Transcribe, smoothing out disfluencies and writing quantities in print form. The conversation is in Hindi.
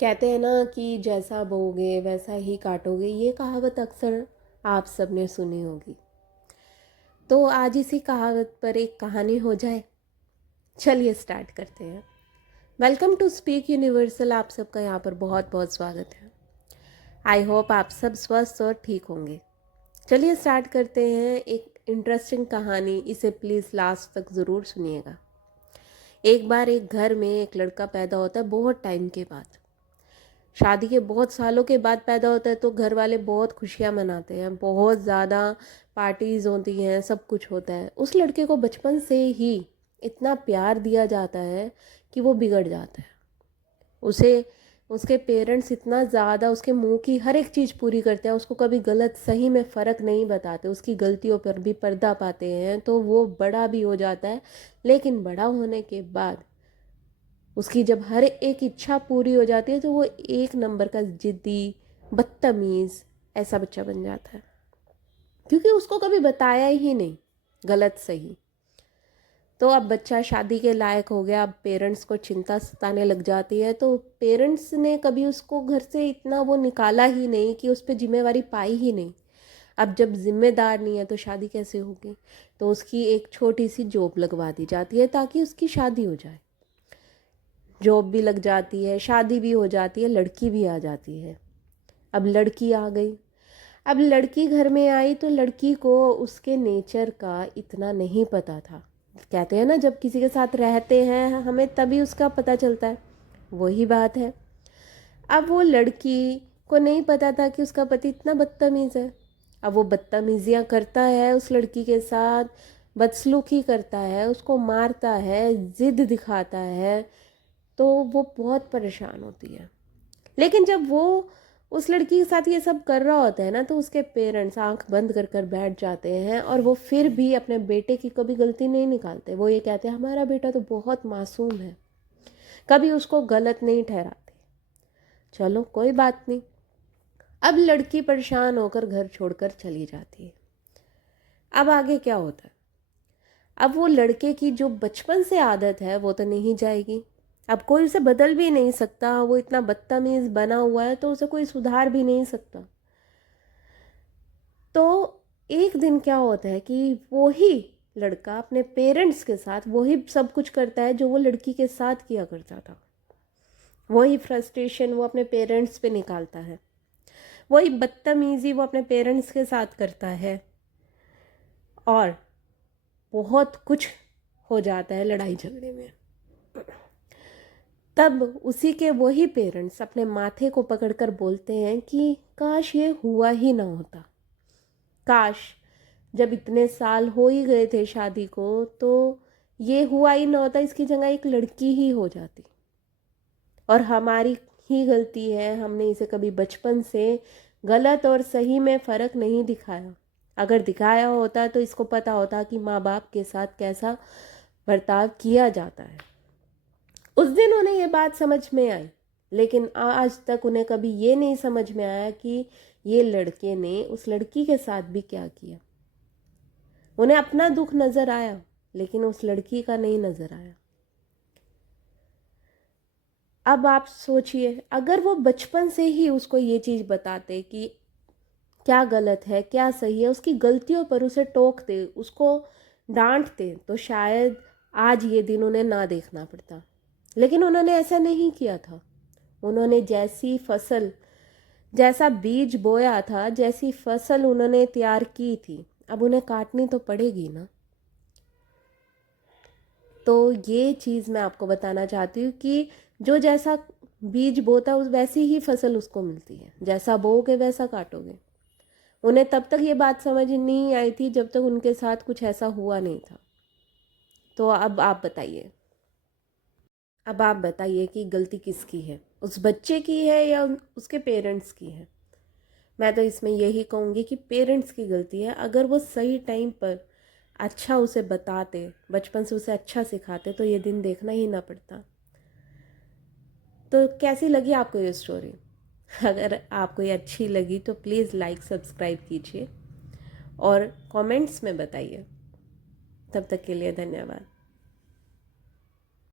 कहते हैं ना कि जैसा बोओगे वैसा ही काटोगे, ये कहावत अक्सर आप सबने सुनी होगी। तो आज इसी कहावत पर एक कहानी हो जाए। चलिए स्टार्ट करते हैं। Welcome to Speak Universal. आप सबका यहाँ पर बहुत बहुत स्वागत है। आई होप आप सब स्वस्थ और ठीक होंगे। चलिए स्टार्ट करते हैं एक इंटरेस्टिंग कहानी। इसे प्लीज़ लास्ट तक ज़रूर सुनिएगा। एक बार एक घर में एक लड़का पैदा होता है बहुत टाइम के बाद। शादी के बहुत सालों के बाद पैदा होता है तो घर वाले बहुत खुशियाँ मनाते हैं, बहुत ज़्यादा पार्टीज़ होती हैं, सब कुछ होता है। उस लड़के को बचपन से ही इतना प्यार दिया जाता है कि वो बिगड़ जाता है। उसे उसके पेरेंट्स इतना ज़्यादा उसके मुंह की हर एक चीज़ पूरी करते हैं, उसको कभी गलत सही में फ़र्क नहीं बताते, उसकी गलतियों पर भी पर्दा पाते हैं। तो वो बड़ा भी हो जाता है, लेकिन बड़ा होने के बाद उसकी जब हर एक इच्छा पूरी हो जाती है तो वो एक नंबर का जिद्दी, बदतमीज़ ऐसा बच्चा बन जाता है, क्योंकि उसको कभी बताया ही नहीं गलत सही। तो अब बच्चा शादी के लायक हो गया, अब पेरेंट्स को चिंता सताने लग जाती है। तो पेरेंट्स ने कभी उसको घर से इतना वो निकाला ही नहीं कि उस पर जिम्मेवारी पाई ही नहीं। अब जब जिम्मेदार नहीं है तो शादी कैसे होगी। तो उसकी एक छोटी सी जॉब लगवा दी जाती है ताकि उसकी शादी हो जाए। जॉब भी लग जाती है, शादी भी हो जाती है, लड़की भी आ जाती है। अब लड़की आ गई। अब लड़की घर में आई तो लड़की को उसके नेचर का इतना नहीं पता था। कहते हैं ना, जब किसी के साथ रहते हैं हमें तभी उसका पता चलता है। वही बात है। अब वो लड़की को नहीं पता था कि उसका पति इतना बदतमीज़ है। अब वो बदतमीज़ियाँ करता है उस लड़की के साथ, बदसलूकी करता है, उसको मारता है, ज़िद दिखाता है। तो वो बहुत परेशान होती है। लेकिन जब वो उस लड़की के साथ ये सब कर रहा होता है ना, तो उसके पेरेंट्स आंख बंद कर कर बैठ जाते हैं और वो फिर भी अपने बेटे की कभी गलती नहीं निकालते। वो ये कहते हैं हमारा बेटा तो बहुत मासूम है, कभी उसको गलत नहीं ठहराते। चलो कोई बात नहीं। अब लड़की परेशान होकर घर छोड़कर चली जाती है। अब आगे क्या होता है। अब वो लड़के की जो बचपन से आदत है वो तो नहीं जाएगी। अब कोई उसे बदल भी नहीं सकता, वो इतना बदतमीज बना हुआ है तो उसे कोई सुधार भी नहीं सकता। तो एक दिन क्या होता है कि वो ही लड़का अपने पेरेंट्स के साथ वही सब कुछ करता है जो वो लड़की के साथ किया करता था। वही फ्रस्ट्रेशन वो अपने पेरेंट्स पे निकालता है, वही बदतमीजी वो अपने पेरेंट्स के साथ करता है, और बहुत कुछ हो जाता है लड़ाई झगड़े में। तब उसी के वही पेरेंट्स अपने माथे को पकड़कर बोलते हैं कि काश ये हुआ ही ना होता। काश जब इतने साल हो ही गए थे शादी को तो ये हुआ ही ना होता, इसकी जगह एक लड़की ही हो जाती। और हमारी ही गलती है, हमने इसे कभी बचपन से गलत और सही में फ़र्क नहीं दिखाया। अगर दिखाया होता तो इसको पता होता कि माँ बाप के साथ कैसा बर्ताव किया जाता है। उस दिन उन्हें ये बात समझ में आई, लेकिन आज तक उन्हें कभी ये नहीं समझ में आया कि ये लड़के ने उस लड़की के साथ भी क्या किया। उन्हें अपना दुख नज़र आया, लेकिन उस लड़की का नहीं नज़र आया। अब आप सोचिए, अगर वो बचपन से ही उसको ये चीज़ बताते कि क्या गलत है क्या सही है, उसकी गलतियों पर उसे टोकते, उसको डांटते, तो शायद आज ये दिन उन्हें ना देखना पड़ता। लेकिन उन्होंने ऐसा नहीं किया था। उन्होंने जैसी फसल, जैसा बीज बोया था, जैसी फसल उन्होंने तैयार की थी, अब उन्हें काटनी तो पड़ेगी ना। तो ये चीज़ मैं आपको बताना चाहती हूँ कि जो जैसा बीज बोता है उस वैसी ही फसल उसको मिलती है। जैसा बोओगे वैसा काटोगे। उन्हें तब तक ये बात समझ नहीं आई थी जब तक उनके साथ कुछ ऐसा हुआ नहीं था। तो अब आप बताइए, अब आप बताइए कि गलती किसकी है, उस बच्चे की है या उसके पेरेंट्स की है। मैं तो इसमें यही कहूँगी कि पेरेंट्स की गलती है। अगर वो सही टाइम पर अच्छा उसे बताते, बचपन से उसे अच्छा सिखाते, तो ये दिन देखना ही ना पड़ता। तो कैसी लगी आपको ये स्टोरी? अगर आपको ये अच्छी लगी तो प्लीज़ लाइक सब्सक्राइब कीजिए और कमेंट्स में बताइए। तब तक के लिए धन्यवाद।